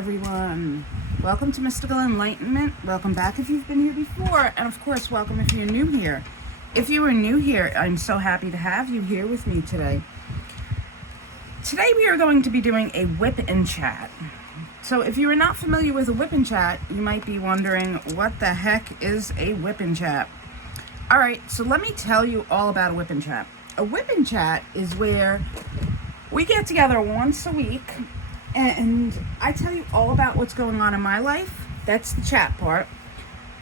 everyone. Welcome to Mystical Enlightenment. Welcome back if you've been here before, and of course, welcome if you're new here. If you are new here, I'm so happy to have you here with me today. Today we are going to be doing a Wip N Chat. So if you are not familiar with a Wip N Chat, you might be wondering, what the heck is a Wip N Chat? Alright, so let me tell you all about a Wip N Chat. A Wip N Chat is where we get together once a week and I tell you all about what's going on in my life. That's the chat part.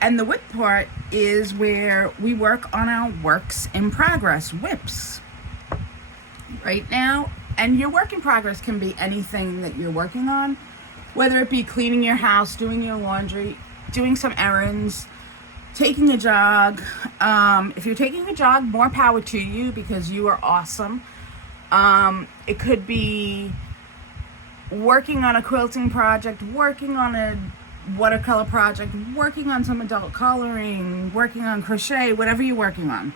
And the whip part is where we work on our works in progress, whips. Right now, and your work in progress can be anything that you're working on, whether it be cleaning your house, doing your laundry, doing some errands, taking a jog. If you're taking a jog, more power to you because you are awesome. It could be working on a quilting project, working on a watercolor project, working on some adult coloring, working on crochet, whatever you're working on.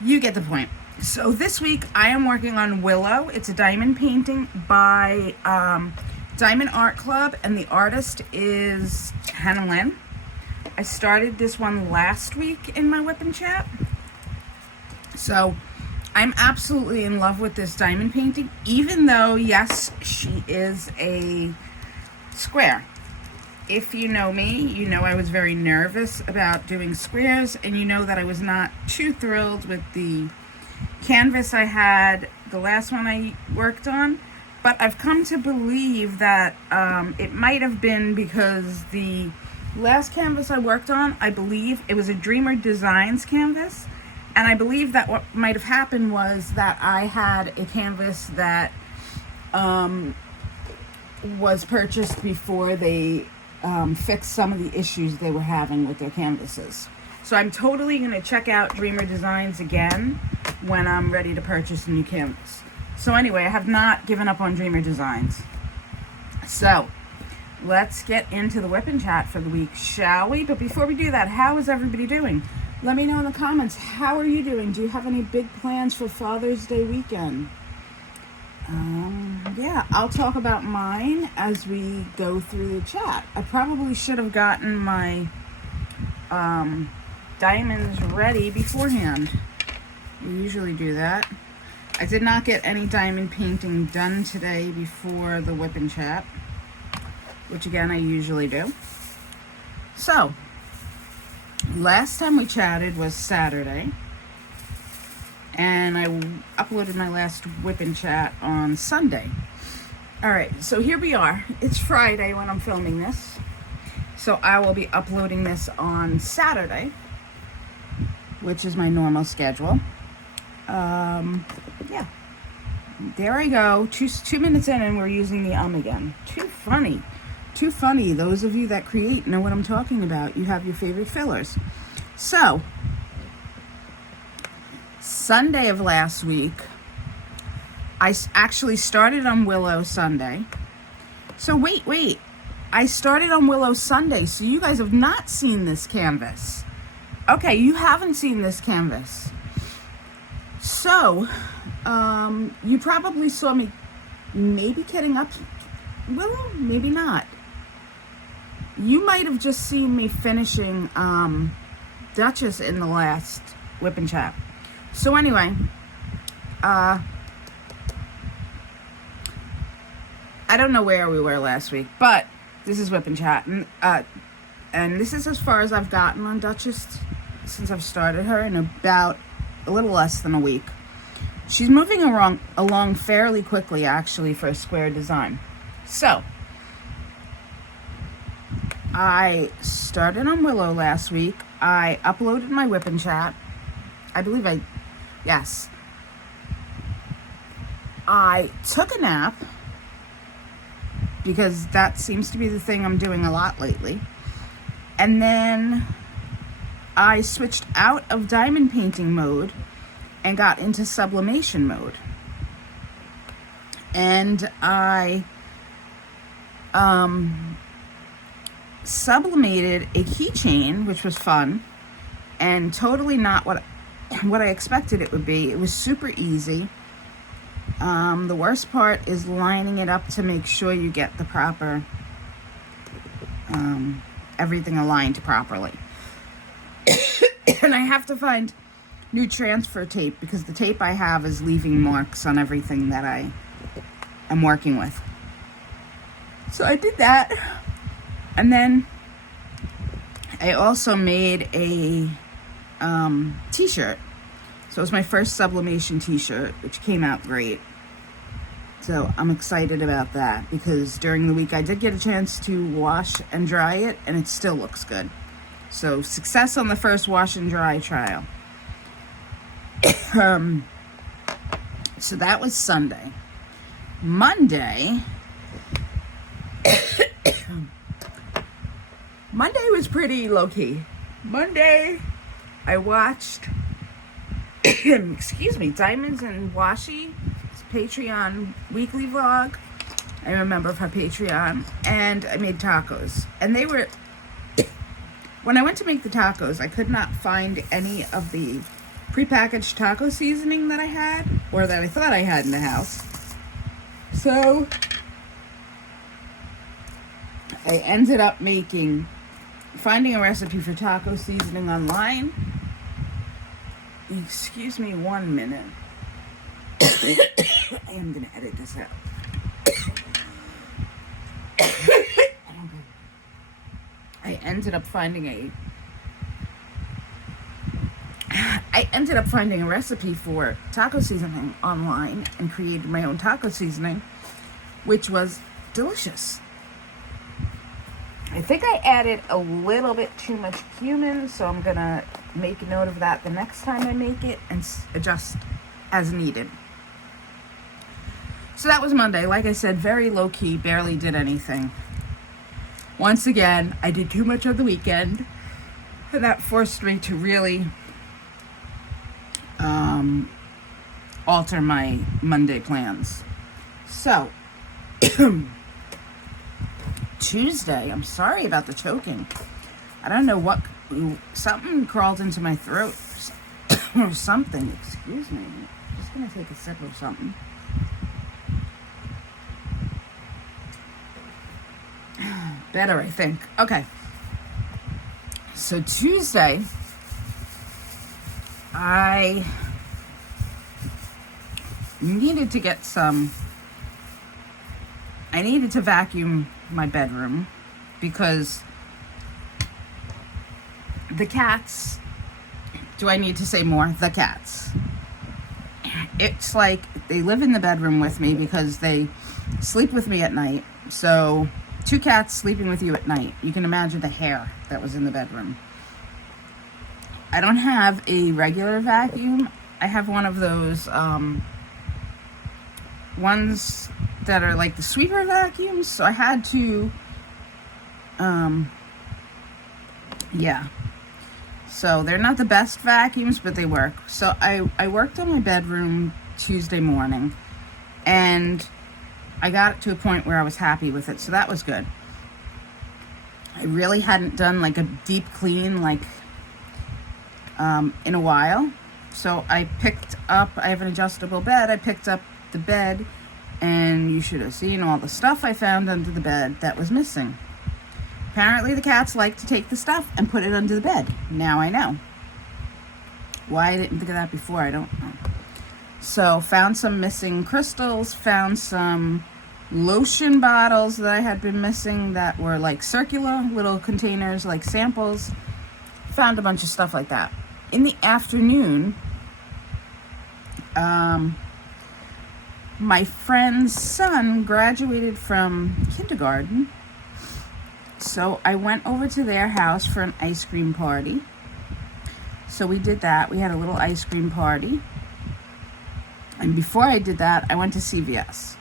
You get the point. So this week I am working on Willow. It's a diamond painting by Diamond Art Club, and the artist is Hannah Lynn. I started this one last week in my Wip N Chat. So I'm absolutely in love with this diamond painting, even though, yes, she is a square. If you know me, you know I was very nervous about doing squares, and you know that I was not too thrilled with the canvas I had, the last one I worked on. But I've come to believe that it might have been because the last canvas I worked on, I believe it was a Dreamer Designs canvas. And I believe that what might have happened was that I had a canvas that was purchased before they fixed some of the issues they were having with their canvases. So I'm totally going to check out Dreamer Designs again when I'm ready to purchase a new canvas. So anyway, I have not given up on Dreamer Designs. So let's get into the Wip N Chat for the week, shall we? But before we do that, how is everybody doing? Let me know in the comments, how are you doing? Do you have any big plans for Father's Day weekend? Yeah, I'll talk about mine as we go through the chat. I probably should have gotten my diamonds ready beforehand. We usually do that. I did not get any diamond painting done today before the Wip N Chat, which again I usually do. So, last time we chatted was Saturday, and I uploaded my last Wip N Chat on Sunday. Alright, so here we are. It's Friday when I'm filming this, so I will be uploading this on Saturday, which is my normal schedule. Yeah. There I go. Two minutes in and we're using the again. Too funny. Too funny. Those of you that create know what I'm talking about. You have your favorite fillers. So, Sunday of last week, I actually started on Willow Sunday. So wait. I started on Willow Sunday, so you guys have not seen this canvas. Okay, you haven't seen this canvas. So, you probably saw me maybe getting up Willow, maybe not. You might have just seen me finishing Duchess in the last Wip N Chat. So anyway, I don't know where we were last week, but this is Wip N Chat, and this is as far as I've gotten on Duchess since I've started her in about a little less than a week. She's moving along fairly quickly, actually, for a square design. So, I started on Willow last week. I uploaded my Wip N Chat. Yes. I took a nap, because that seems to be the thing I'm doing a lot lately. And then I switched out of diamond painting mode and got into sublimation mode. And I sublimated a keychain, which was fun, and totally not what I expected it would be. It was super easy. The worst part is lining it up to make sure you get the proper everything aligned properly. And I have to find new transfer tape because the tape I have is leaving marks on everything that I am working with. So I did that. And then I also made a t-shirt. So it was my first sublimation t-shirt, which came out great. So I'm excited about that because during the week I did get a chance to wash and dry it, and it still looks good. So success on the first wash and dry trial. So that was Sunday. Monday was pretty low-key. Monday, I watched, Diamonds and Washi, Patreon weekly vlog. I remember her Patreon. And I made tacos. And they were, when I went to make the tacos, I could not find any of the prepackaged taco seasoning that I had, or that I thought I had in the house. So I ended up finding a recipe for taco seasoning online. Excuse me 1 minute. I am going to edit this out. I ended up finding a recipe for taco seasoning online and created my own taco seasoning, which was delicious. I think I added a little bit too much cumin, so I'm going to make a note of that the next time I make it and adjust as needed. So that was Monday. Like I said, very low-key, barely did anything. Once again, I did too much on the weekend, and that forced me to really alter my Monday plans. So, Tuesday, I'm sorry about the choking. I don't know what, something crawled into my throat or something. Excuse me. I'm just going to take a sip of something. Better, I think. Okay. So Tuesday, I needed to vacuum my bedroom because the cats, do I need to say more? The cats. It's like they live in the bedroom with me because they sleep with me at night. So 2 cats sleeping with you at night. You can imagine the hair that was in the bedroom. I don't have a regular vacuum. I have one of those ones that are like the sweeper vacuums. So I had to, So they're not the best vacuums, but they work. So I worked on my bedroom Tuesday morning, and I got it to a point where I was happy with it, so that was good. I really hadn't done like a deep clean in a while. So I have an adjustable bed. I picked up the bed, and you should have seen all the stuff I found under the bed that was missing. Apparently the cats like to take the stuff and put it under the bed. Now I know. Why I didn't think of that before, I don't know. So found some missing crystals, found some lotion bottles that I had been missing that were like circular little containers, like samples. Found a bunch of stuff like that. In the afternoon, my friend's son graduated from kindergarten, so I went over to their house for an ice cream party. So we did that. We had a little ice cream party. And before I did that, I went to CVS.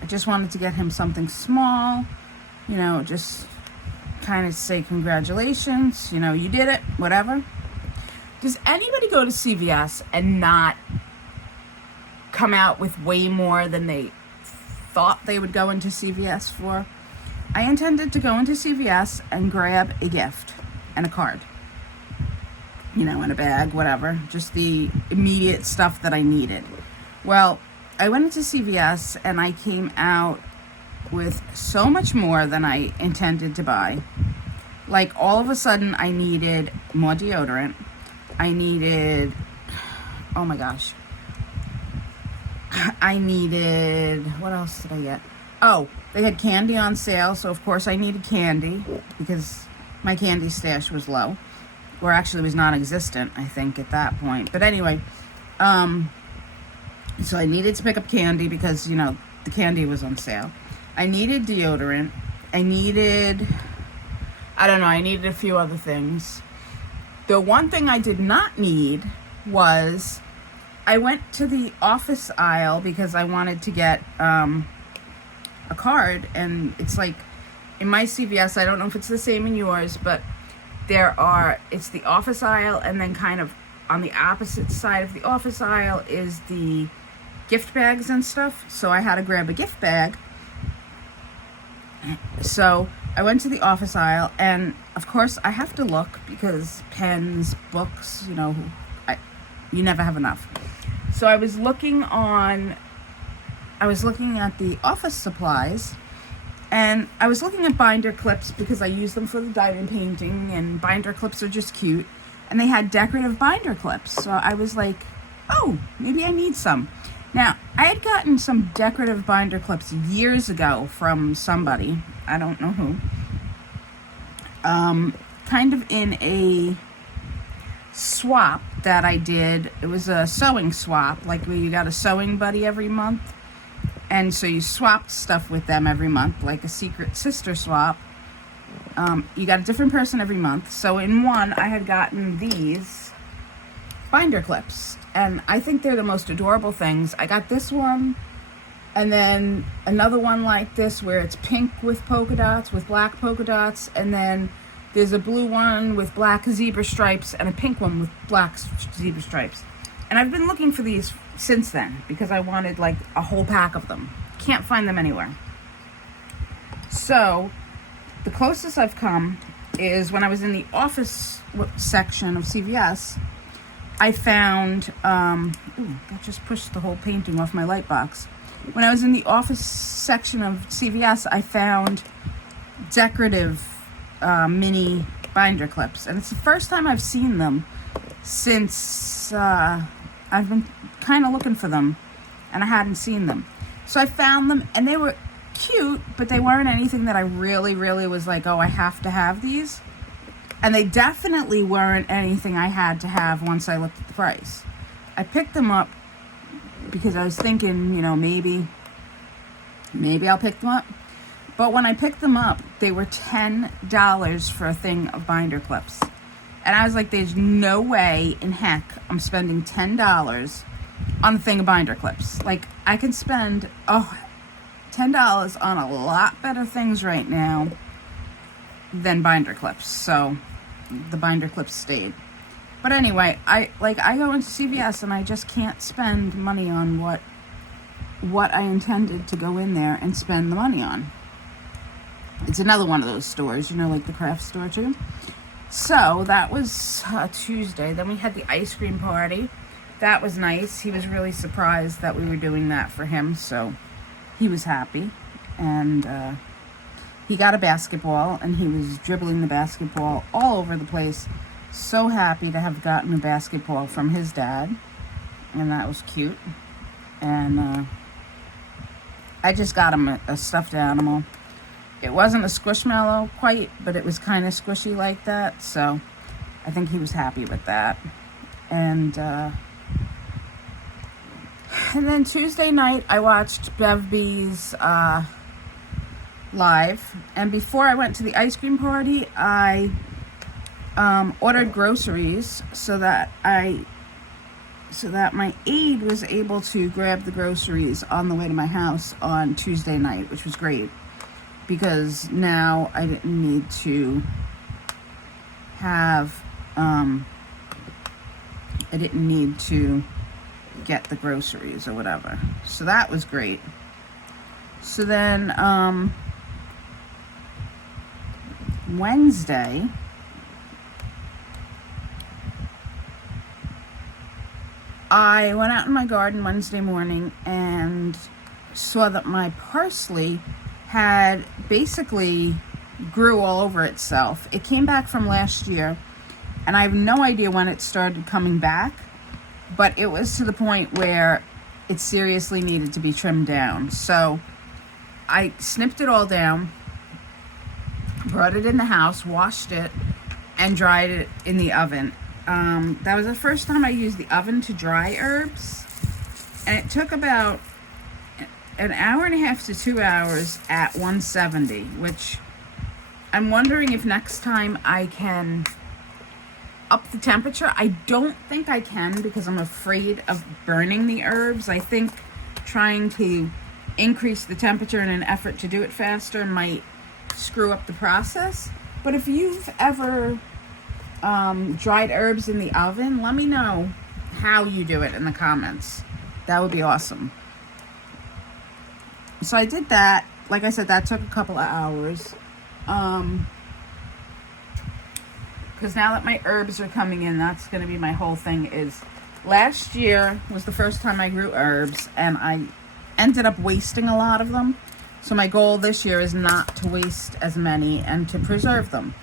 I just wanted to get him something small, just kind of say congratulations, you did it, whatever. Does anybody go to CVS and not come out with way more than they thought they would go into CVS for? I intended to go into CVS and grab a gift and a card, in a bag, whatever, just the immediate stuff that I needed. Well, I went into CVS and I came out with so much more than I intended to buy. Like, all of a sudden, I needed more deodorant. I needed, oh my gosh. I needed, what else did I get? Oh, they had candy on sale, so of course I needed candy because my candy stash was low. Or actually was non-existent, I think, at that point. But anyway, so I needed to pick up candy because, the candy was on sale. I needed deodorant. I needed a few other things. The one thing I did not need was, I went to the office aisle because I wanted to get a card, and it's like, in my CVS, I don't know if it's the same in yours, but it's the office aisle, and then kind of on the opposite side of the office aisle is the gift bags and stuff. So I had to grab a gift bag. So I went to the office aisle, and of course I have to look because pens, books, you never have enough. So I was looking at the office supplies, and I was looking at binder clips because I use them for the diamond painting, and binder clips are just cute. And they had decorative binder clips. So I was like, oh, maybe I need some. Now, I had gotten some decorative binder clips years ago from somebody. I don't know who. Kind of in a swap that I did. It was a sewing swap, like where you got a sewing buddy every month. And so you swapped stuff with them every month, like a secret sister swap. You got a different person every month. So in one, I had gotten these binder clips. And I think they're the most adorable things. I got this one, and then another one like this where it's pink with polka dots, with black polka dots. And then there's a blue one with black zebra stripes and a pink one with black zebra stripes. And I've been looking for these since then because I wanted like a whole pack of them. Can't find them anywhere. So the closest I've come is when I was in the office section of CVS. I found, that just pushed the whole painting off my light box. When I was in the office section of CVS, I found decorative mini binder clips. And it's the first time I've seen them since I've been kind of looking for them, and I hadn't seen them. So I found them, and they were cute, but they weren't anything that I really, really was like, oh, I have to have these. And they definitely weren't anything I had to have once I looked at the price. I picked them up because I was thinking, maybe I'll pick them up. But when I picked them up, they were $10 for a thing of binder clips. And I was like, there's no way in heck I'm spending $10 on a thing of binder clips. Like, I can spend $10 on a lot better things right now than binder clips. So the binder clips stayed. But anyway, I go into CVS and I just can't spend money on what I intended to go in there and spend the money on. It's another one of those stores, like the craft store too. So that was Tuesday. Then we had the ice cream party. That was nice. He was really surprised that we were doing that for him, so he was happy. And he got a basketball, and he was dribbling the basketball all over the place. So happy to have gotten a basketball from his dad, and that was cute. And I just got him a stuffed animal. It wasn't a squishmallow quite, but it was kind of squishy like that, so I think he was happy with that. And then Tuesday night, I watched Bev B's live, and before I went to the ice cream party, I ordered groceries so that my aide was able to grab the groceries on the way to my house on Tuesday night, which was great. Because now I didn't need to get the groceries or whatever. So that was great. So then Wednesday, I went out in my garden Wednesday morning and saw that my parsley had basically grew all over itself. It came back from last year, and I have no idea when it started coming back, but it was to the point where it seriously needed to be trimmed down. So I snipped it all down, brought it in the house, washed it, and dried it in the oven. That was the first time I used the oven to dry herbs, and it took about an hour and a half to 2 hours at 170, which I'm wondering if next time I can up the temperature. I don't think I can because I'm afraid of burning the herbs. I think trying to increase the temperature in an effort to do it faster might screw up the process. But if you've ever dried herbs in the oven, let me know how you do it in the comments. That would be awesome. So I did that. Like I said, that took a couple of hours. Because now that my herbs are coming in, that's going to be my whole thing. Is last year was the first time I grew herbs, and I ended up wasting a lot of them. So my goal this year is not to waste as many and to preserve them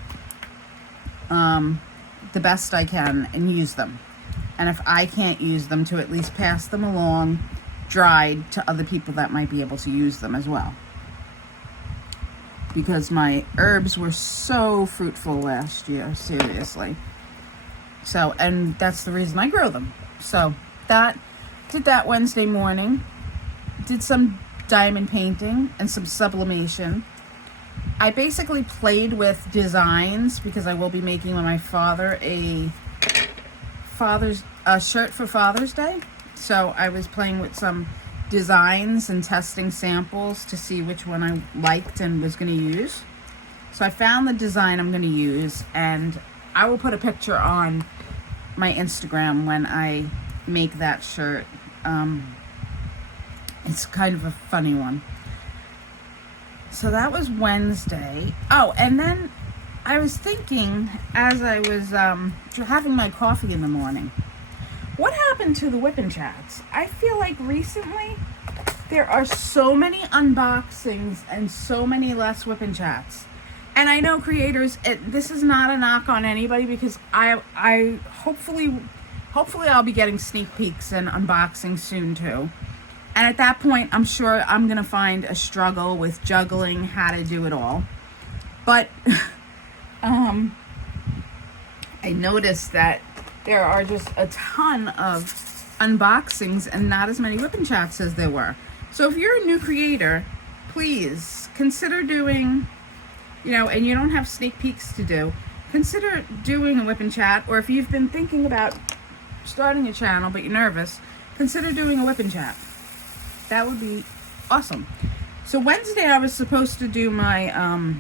the best I can and use them. And if I can't use them, to at least pass them along dried to other people that might be able to use them as well. Because my herbs were so fruitful last year, seriously. So, and that's the reason I grow them. So did that Wednesday morning. Did some diamond painting and some sublimation. I basically played with designs because I will be making my father a shirt for Father's Day. So I was playing with some designs and testing samples to see which one I liked and was going to use. So I found the design I'm going to use, and I will put a picture on my Instagram when I make that shirt. It's kind of a funny one. So that was Wednesday. Oh, and then I was thinking as I was having my coffee in the morning, what happened to the Wip N Chats? I feel like recently there are so many unboxings and so many less Wip N Chats. And I know creators, this is not a knock on anybody, because I hopefully I'll be getting sneak peeks and unboxing soon too. And at that point, I'm sure I'm going to find a struggle with juggling how to do it all. But I noticed that there are just a ton of unboxings and not as many Wip N Chats as there were. So if you're a new creator, please consider doing, and you don't have sneak peeks to do, consider doing a Wip N Chat. Or if you've been thinking about starting a channel but you're nervous, consider doing a Wip N Chat. That would be awesome. So Wednesday I was supposed to do my,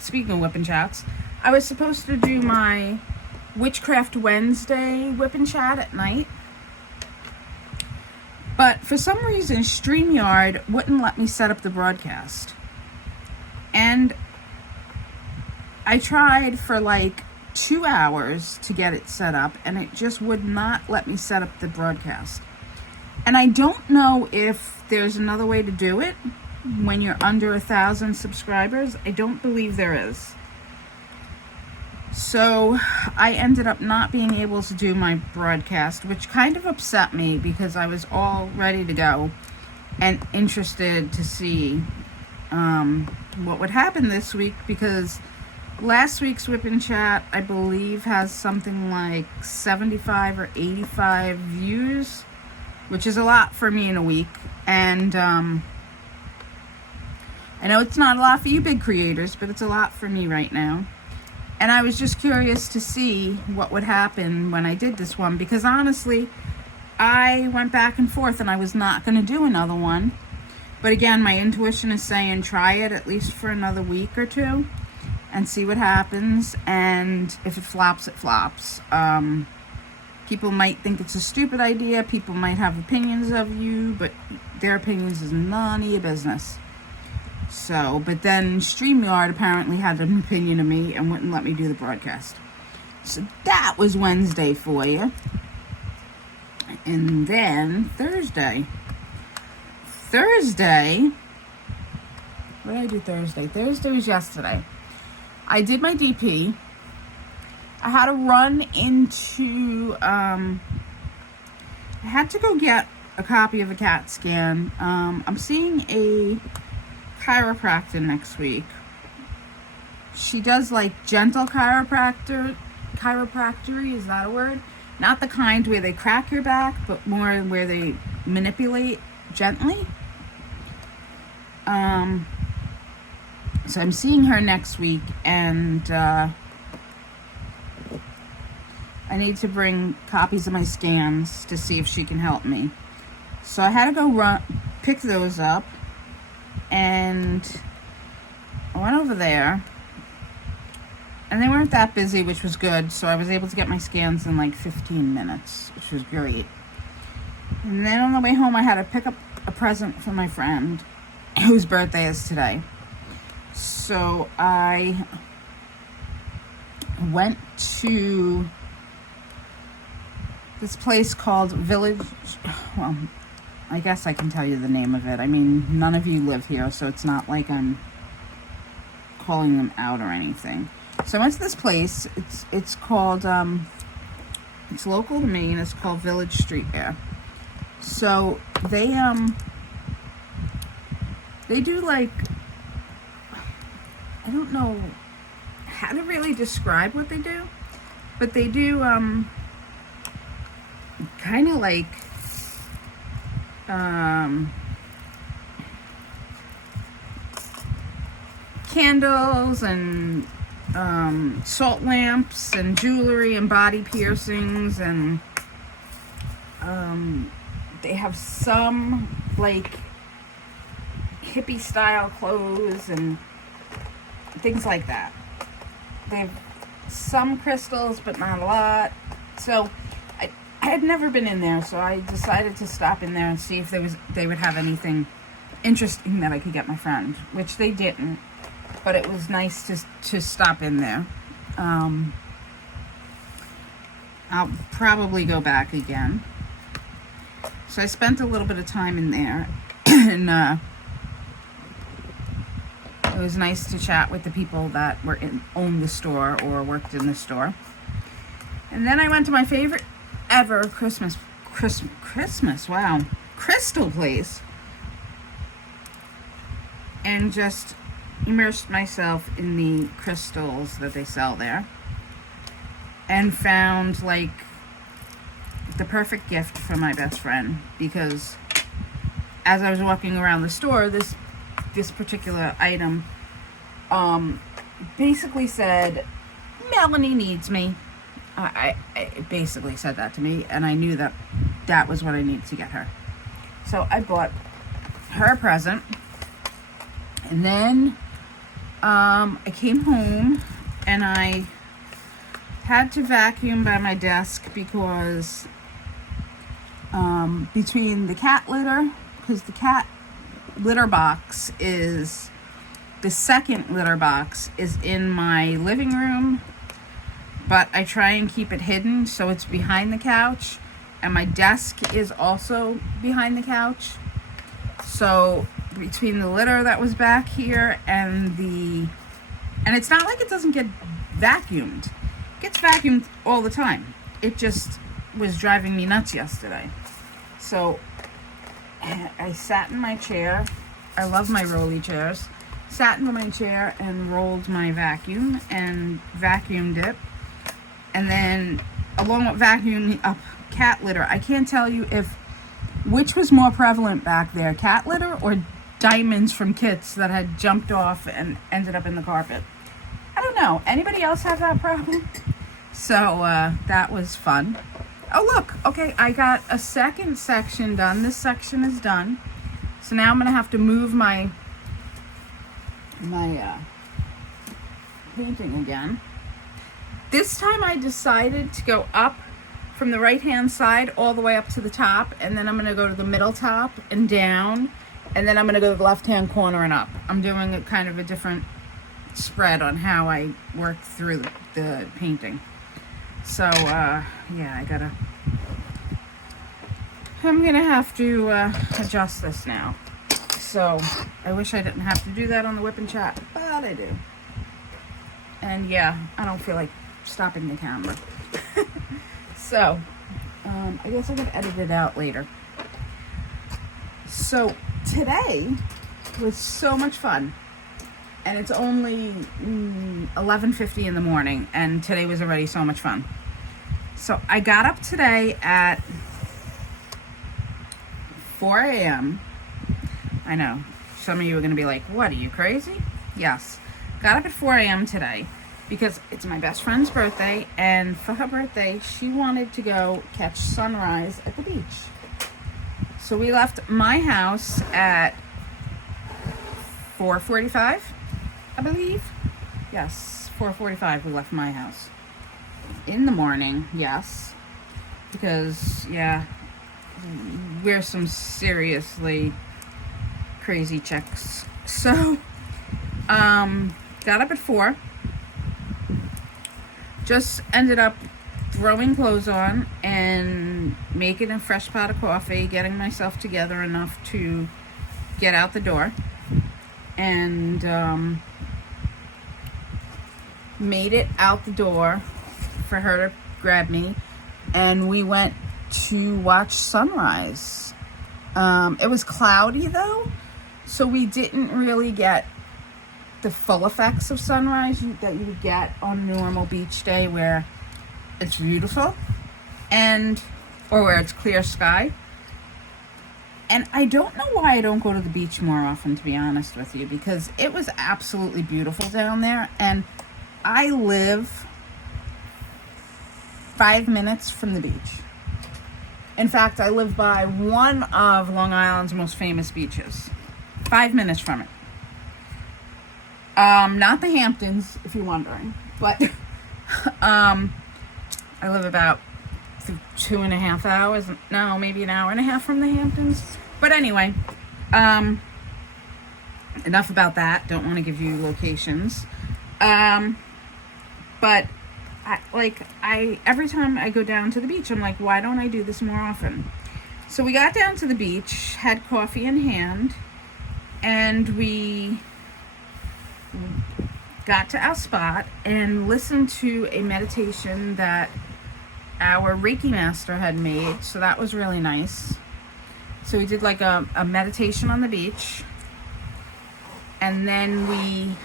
speaking of Wip N Chats, I was supposed to do my Witchcraft Wednesday Wip N Chat at night. But for some reason, StreamYard wouldn't let me set up the broadcast. And I tried for like 2 hours to get it set up, and it just would not let me set up the broadcast. And I don't know if there's another way to do it when you're under 1,000 subscribers. I don't believe there is. So I ended up not being able to do my broadcast, which kind of upset me because I was all ready to go and interested to see what would happen this week, because last week's Wip N Chat, I believe, has something like 75 or 85 views, which is a lot for me in a week. And I know it's not a lot for you big creators, but it's a lot for me right now. And I was just curious to see what would happen when I did this one, because honestly, I went back and forth and I was not going to do another one. But again, my intuition is saying try it at least for another week or two and see what happens. And if it flops, it flops. People might think it's a stupid idea. People might have opinions of you, but their opinions is none of your business. So, but then StreamYard apparently had an opinion of me and wouldn't let me do the broadcast. So that was Wednesday for you. And then Thursday, What did I do Thursday? Thursday was yesterday. I did my DP. I had to run into, I had to go get a copy of a CAT scan. I'm seeing a chiropractor next week. She does like gentle chiropractory, is that a word? Not the kind where they crack your back, but more where they manipulate gently. So I'm seeing her next week, and I need to bring copies of my scans to see if she can help me. So I had to go pick those up, and I went over there, and they weren't that busy, which was good. So I was able to get my scans in like 15 minutes, which was great. And then on the way home, I had to pick up a present for my friend whose birthday is today. So I went to this place called Village. Well, I guess I can tell you the name of it. I mean, none of you live here, so it's not like I'm calling them out or anything. So I went to this place. It's called, it's local to me, and it's called Village Street Air. So they do like, I don't know how to really describe what they do, but they do kind of like candles and salt lamps and jewelry and body piercings, and they have some like hippie style clothes and things like that. They have some crystals, but not a lot. So I had never been in there, so I decided to stop in there and see if they would have anything interesting that I could get my friend, which they didn't. But it was nice to stop in there. I'll probably go back again. So I spent a little bit of time in there, and it was nice to chat with the people that owned the store or worked in the store. And then I went to my favorite ever Christmas, wow, crystal place, and just immersed myself in the crystals that they sell there, and found like the perfect gift for my best friend, because as I was walking around the store, this particular item basically said, Melanie needs me. It basically said that to me, and I knew that was what I needed to get her. So I bought her a present, and then I came home, and I had to vacuum by my desk because between the cat litter, because the cat litter box is, the second litter box is in my living room, but I try and keep it hidden so it's behind the couch, and my desk is also behind the couch. So between the litter that was back here and it's not like it doesn't get vacuumed. It gets vacuumed all the time. It just was driving me nuts yesterday. So I sat in my chair. I love my rolly chairs. Sat in my chair and rolled my vacuum and vacuumed it. And then along with vacuuming up cat litter, I can't tell you which was more prevalent back there, cat litter or diamonds from kits that had jumped off and ended up in the carpet. I don't know. Anybody else have that problem? So that was fun. Oh, look. Okay, I got a second section done. This section is done. So now I'm going to have to move my painting again. This time I decided to go up from the right-hand side all the way up to the top, and then I'm going to go to the middle top and down, and then I'm going to go to the left-hand corner and up. I'm doing a kind of a different spread on how I work through the painting. So, yeah, I'm going to have to adjust this now. So I wish I didn't have to do that on the Wip N Chat, but I do. And yeah, I don't feel like stopping the camera. So I guess I could edit it out later. So today was so much fun. And it's only 11:50 in the morning, and today was already so much fun. So I got up today at 4 a.m. I know, some of you are going to be like, what, are you crazy? Yes. Got up at 4 a.m. today because it's my best friend's birthday, and for her birthday, she wanted to go catch sunrise at the beach. So we left my house at 4:45, I believe. Yes, 4:45 we left my house. In the morning, yes. Because, yeah, we're some seriously crazy chicks. So, got up at 4. Just ended up throwing clothes on and making a fresh pot of coffee, getting myself together enough to get out the door. And made it out the door for her to grab me, and we went to watch sunrise. It was cloudy though, so we didn't really get the full effects of sunrise that you would get on a normal beach day where it's beautiful or where it's clear sky. And I don't know why I don't go to the beach more often, to be honest with you, because it was absolutely beautiful down there. And I live 5 minutes from the beach. In fact, I live by one of Long Island's most famous beaches. 5 minutes from it. Not the Hamptons, if you're wondering. But I live about 2.5 hours. No, maybe an hour and a half from the Hamptons. But anyway, enough about that. Don't want to give you locations. But every time I go down to the beach, I'm like, why don't I do this more often? So we got down to the beach, had coffee in hand, and we got to our spot and listened to a meditation that our Reiki master had made. So that was really nice. So we did like a meditation on the beach, and then we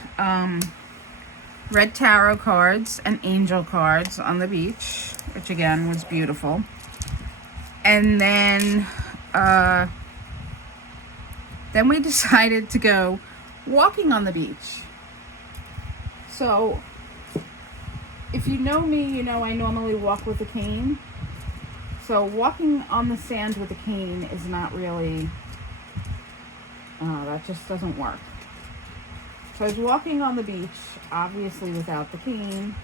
read tarot cards and angel cards on the beach, which again was beautiful. And then we decided to go walking on the beach. So if you know me, you know I normally walk with a cane. So walking on the sand with a cane is not really, that just doesn't work. So I was walking on the beach, obviously without the cane,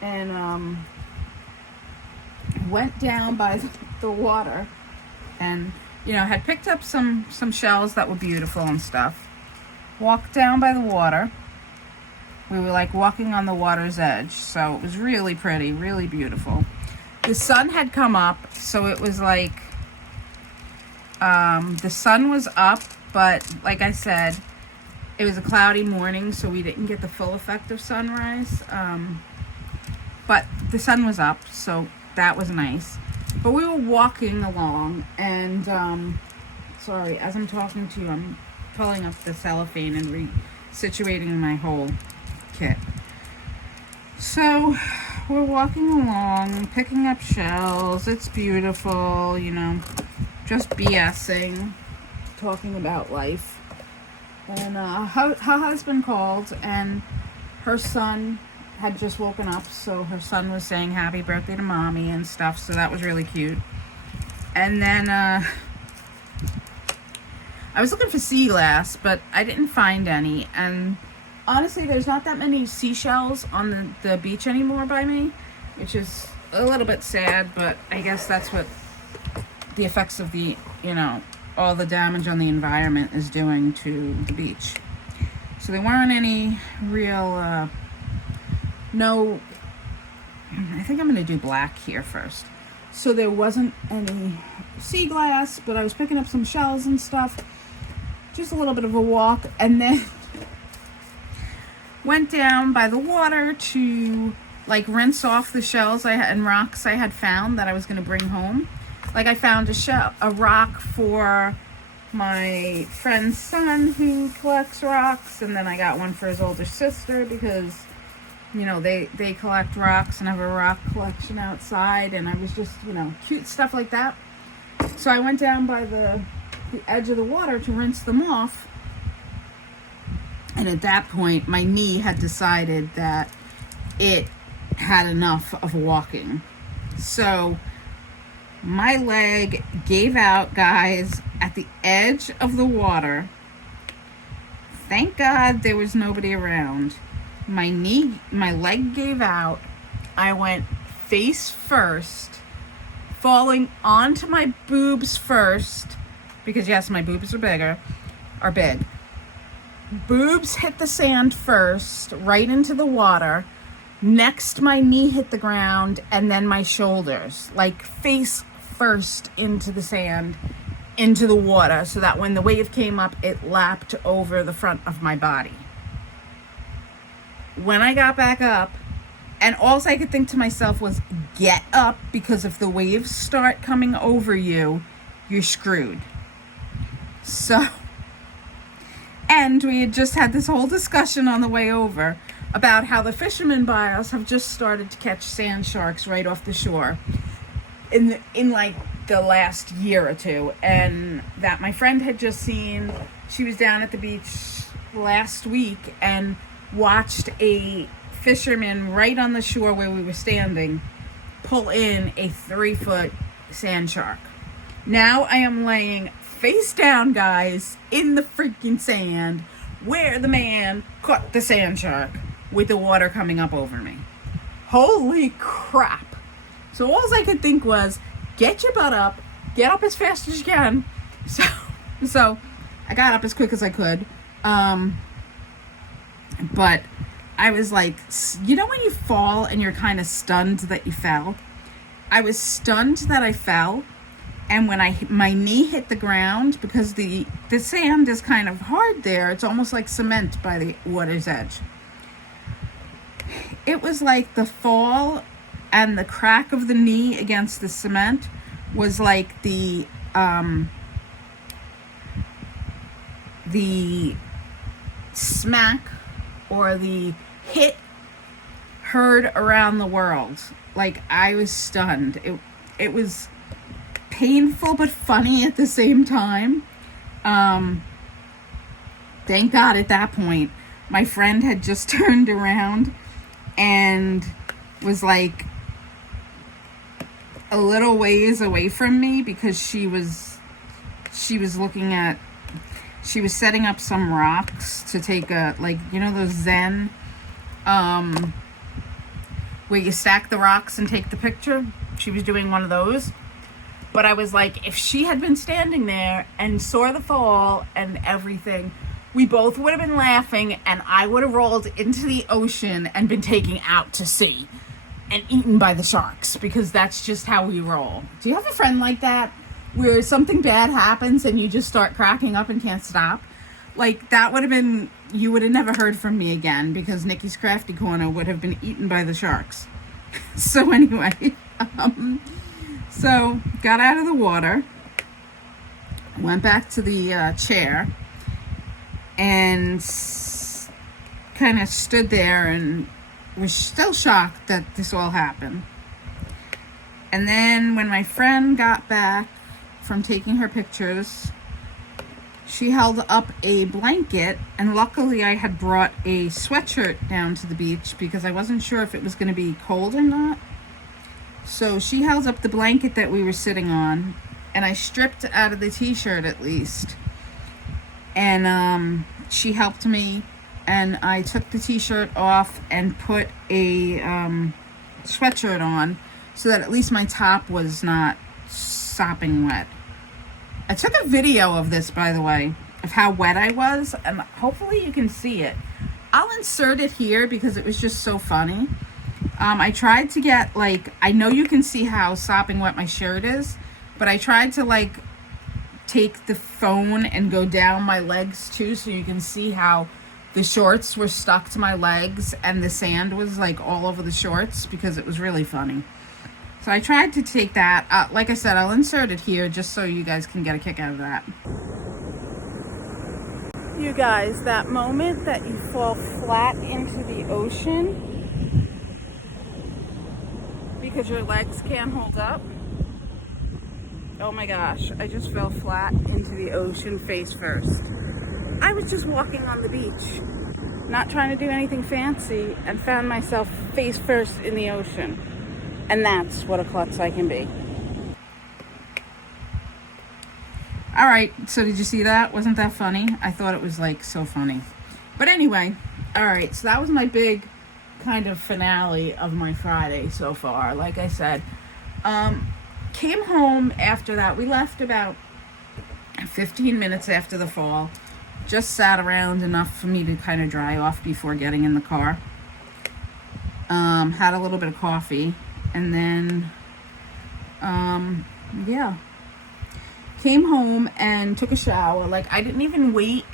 and went down by the water, and had picked up some shells that were beautiful and stuff. Walked down by the water. We were like walking on the water's edge, so it was really pretty, really beautiful. The sun had come up, so it was like the sun was up, but like I said, it was a cloudy morning, so we didn't get the full effect of sunrise. But the sun was up, so that was nice. But we were walking along, and sorry, as I'm talking to you, I'm pulling up the cellophane and resituating my whole kit. So we're walking along, picking up shells. It's beautiful, just BSing, talking about life. And her husband called, and her son had just woken up, so her son was saying happy birthday to mommy and stuff, so that was really cute. And then I was looking for sea glass, but I didn't find any. And honestly, there's not that many seashells on the beach anymore by me, which is a little bit sad, but I guess that's what the effects of the, all the damage on the environment is doing to the beach. So there weren't any real, no, I think I'm going to do black here first. So there wasn't any sea glass, but I was picking up some shells and stuff just a little bit of a walk, and then went down by the water to like rinse off the shells and rocks I had found that I was going to bring home. Like I found a rock for my friend's son who collects rocks, and then I got one for his older sister because, you know, they collect rocks and have a rock collection outside, and I was just, you know, cute stuff like that. So I went down by the edge of the water to rinse them off, and at that point my knee had decided that it had enough of walking. So my leg gave out, guys, at the edge of the water. Thank God there was nobody around. My leg gave out. I went face first, falling onto my boobs first, because yes, my boobs are big. Boobs hit the sand first, right into the water. Next, my knee hit the ground, and then my shoulders, like face first into the sand, into the water, so that when the wave came up, it lapped over the front of my body. When I got back up, and all I could think to myself was, get up, because if the waves start coming over you, you're screwed. So, and we had just had this whole discussion on the way over about how the fishermen by us have just started to catch sand sharks right off the shore in like the last year or two, and that my friend had just seen. She was down at the beach last week and watched a fisherman right on the shore where we were standing pull in a 3-foot sand shark. Now I am laying face down, guys, in the freaking sand where the man caught the sand shark with the water coming up over me. Holy crap. So all I could think was, get your butt up, get up as fast as you can. So I got up as quick as I could. But I was like, you know when you fall and you're kind of stunned that you fell? I was stunned that I fell. And when my knee hit the ground, because the sand is kind of hard there, it's almost like cement by the water's edge. It was like the fall and the crack of the knee against the cement was like the smack or the hit heard around the world. Like, I was stunned. It was painful but funny at the same time. Thank God at that point my friend had just turned around and was like a little ways away from me, because she was setting up some rocks to take a, like, you know those Zen where you stack the rocks and take the picture? She was doing one of those. But I was like, if she had been standing there and saw the fall and everything, we both would have been laughing, and I would have rolled into the ocean and been taken out to sea and eaten by the sharks, because that's just how we roll. Do you have a friend like that, where something bad happens and you just start cracking up and can't stop? Like, that would have been, you would have never heard from me again, because Nikki's Crafty Corner would have been eaten by the sharks. So anyway, so got out of the water, went back to the chair, and kind of stood there and was still shocked that this all happened. And then when my friend got back from taking her pictures, she held up a blanket, and luckily I had brought a sweatshirt down to the beach because I wasn't sure if it was going to be cold or not. So she held up the blanket that we were sitting on, and I stripped out of the t-shirt at least. And she helped me, and I took the t-shirt off and put a sweatshirt on so that at least my top was not sopping wet. I took a video of this, by the way, of how wet I was, and hopefully you can see it. I'll insert it here because it was just so funny. I tried to get, like, I know you can see how sopping wet my shirt is, but I tried to, like, take the phone and go down my legs too, so you can see how the shorts were stuck to my legs and the sand was like all over the shorts, because it was really funny. So I tried to take that. Like I said, I'll insert it here just so you guys can get a kick out of that. You guys, that moment that you fall flat into the ocean because your legs can't hold up. Oh my gosh, I just fell flat into the ocean face first. I was just walking on the beach, not trying to do anything fancy, and found myself face first in the ocean. And that's what a klutz I can be. All right, so did you see that? Wasn't that funny? I thought it was like so funny. But anyway, all right, so that was my big kind of finale of my Friday so far. Like I said, came home after that. We left about 15 minutes after the fall. Just sat around enough for me to kind of dry off before getting in the car. Had a little bit of coffee, and then, yeah. Came home and took a shower. Like, I didn't even wait.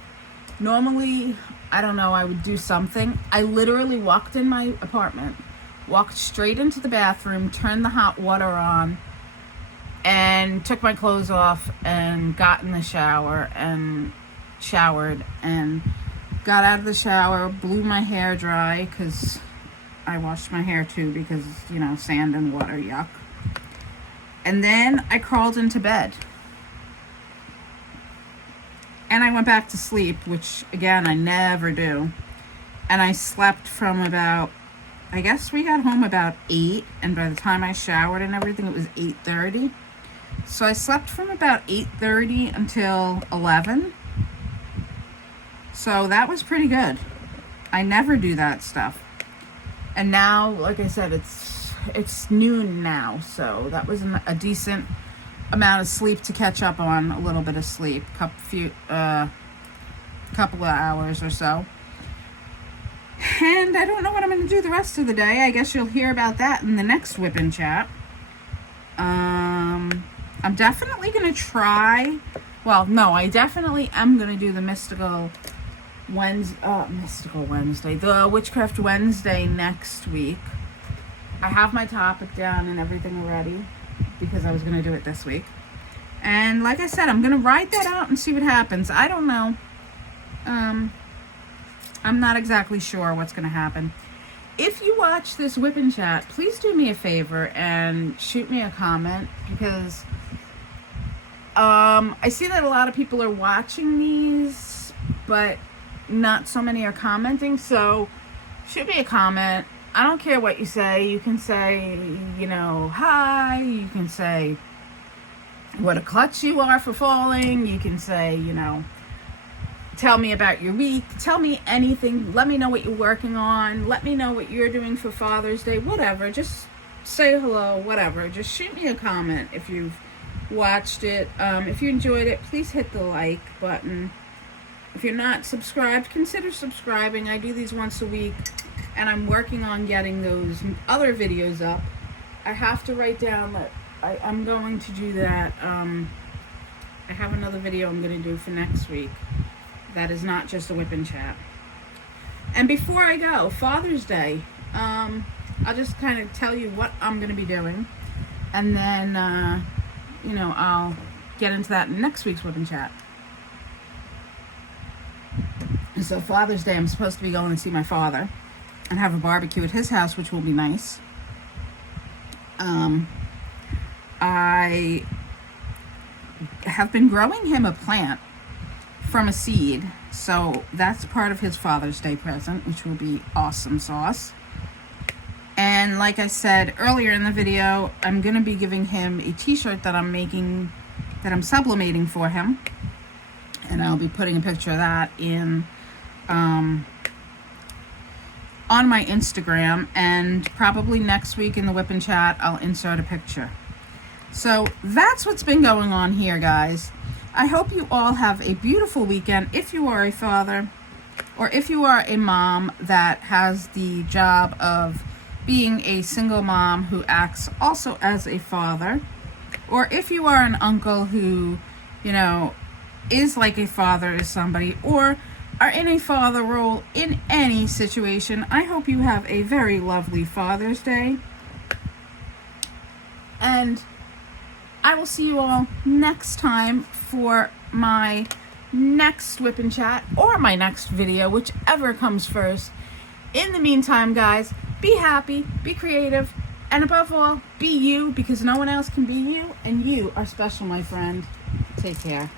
Normally, I don't know, I would do something. I literally walked in my apartment, walked straight into the bathroom, turned the hot water on, and took my clothes off and got in the shower and showered and got out of the shower, blew my hair dry because I washed my hair too because, you know, sand and water, yuck. And then I crawled into bed. And I went back to sleep, which, again, I never do. And I slept from about, I guess we got home about 8. And by the time I showered and everything, it was 8:30. So I slept from about 8:30 until 11. So that was pretty good. I never do that stuff. And now, like I said, it's noon now. So that was a decent amount of sleep to catch up on, a little bit of sleep, couple of hours or so. And I don't know what I'm going to do the rest of the day. I guess you'll hear about that in the next Wip N Chat. I'm definitely going to try. Well, no, I definitely am going to do the Mystical Wednesday, the Witchcraft Wednesday next week. I have my topic down and everything already, because I was going to do it this week. And like I said, I'm going to write that out and see what happens. I don't know. I'm not exactly sure what's going to happen. If you watch this Wip N Chat, please do me a favor and shoot me a comment, because I see that a lot of people are watching these, but not so many are commenting. So shoot me a comment. I don't care what you say. You can say, you know, hi. You can say what a klutz you are for falling. You can say, you know, tell me about your week. Tell me anything. Let me know what you're working on. Let me know what you're doing for Father's Day. Whatever. Just say hello. Whatever. Just shoot me a comment if you've watched it. If you enjoyed it, please hit the like button. If you're not subscribed, consider subscribing. I do these once a week. And I'm working on getting those other videos up. I have to write down that I'm going to do that. I have another video I'm going to do for next week. That is not just a Wip N Chat. And before I go, Father's Day, I'll just kind of tell you what I'm going to be doing. And then, you know, I'll get into that in next week's Wip N Chat. So Father's Day, I'm supposed to be going to see my father and have a barbecue at his house, which will be nice. I have been growing him a plant from a seed, so that's part of his Father's Day present, which will be awesome sauce. And like I said earlier in the video, I'm going to be giving him a t-shirt that I'm making, that I'm sublimating for him, and I'll be putting a picture of that in on my Instagram, and probably next week in the Wip N Chat I'll insert a picture. So that's what's been going on here, guys. I hope you all have a beautiful weekend if you are a father, or if you are a mom that has the job of being a single mom who acts also as a father, or if you are an uncle who is like a father to somebody, or are in a father role in any situation, I hope you have a very lovely Father's Day. And I will see you all next time for my next Wip N Chat or my next video, whichever comes first. In the meantime, guys, be happy, be creative, and above all, be you, because no one else can be you, and you are special, my friend. Take care.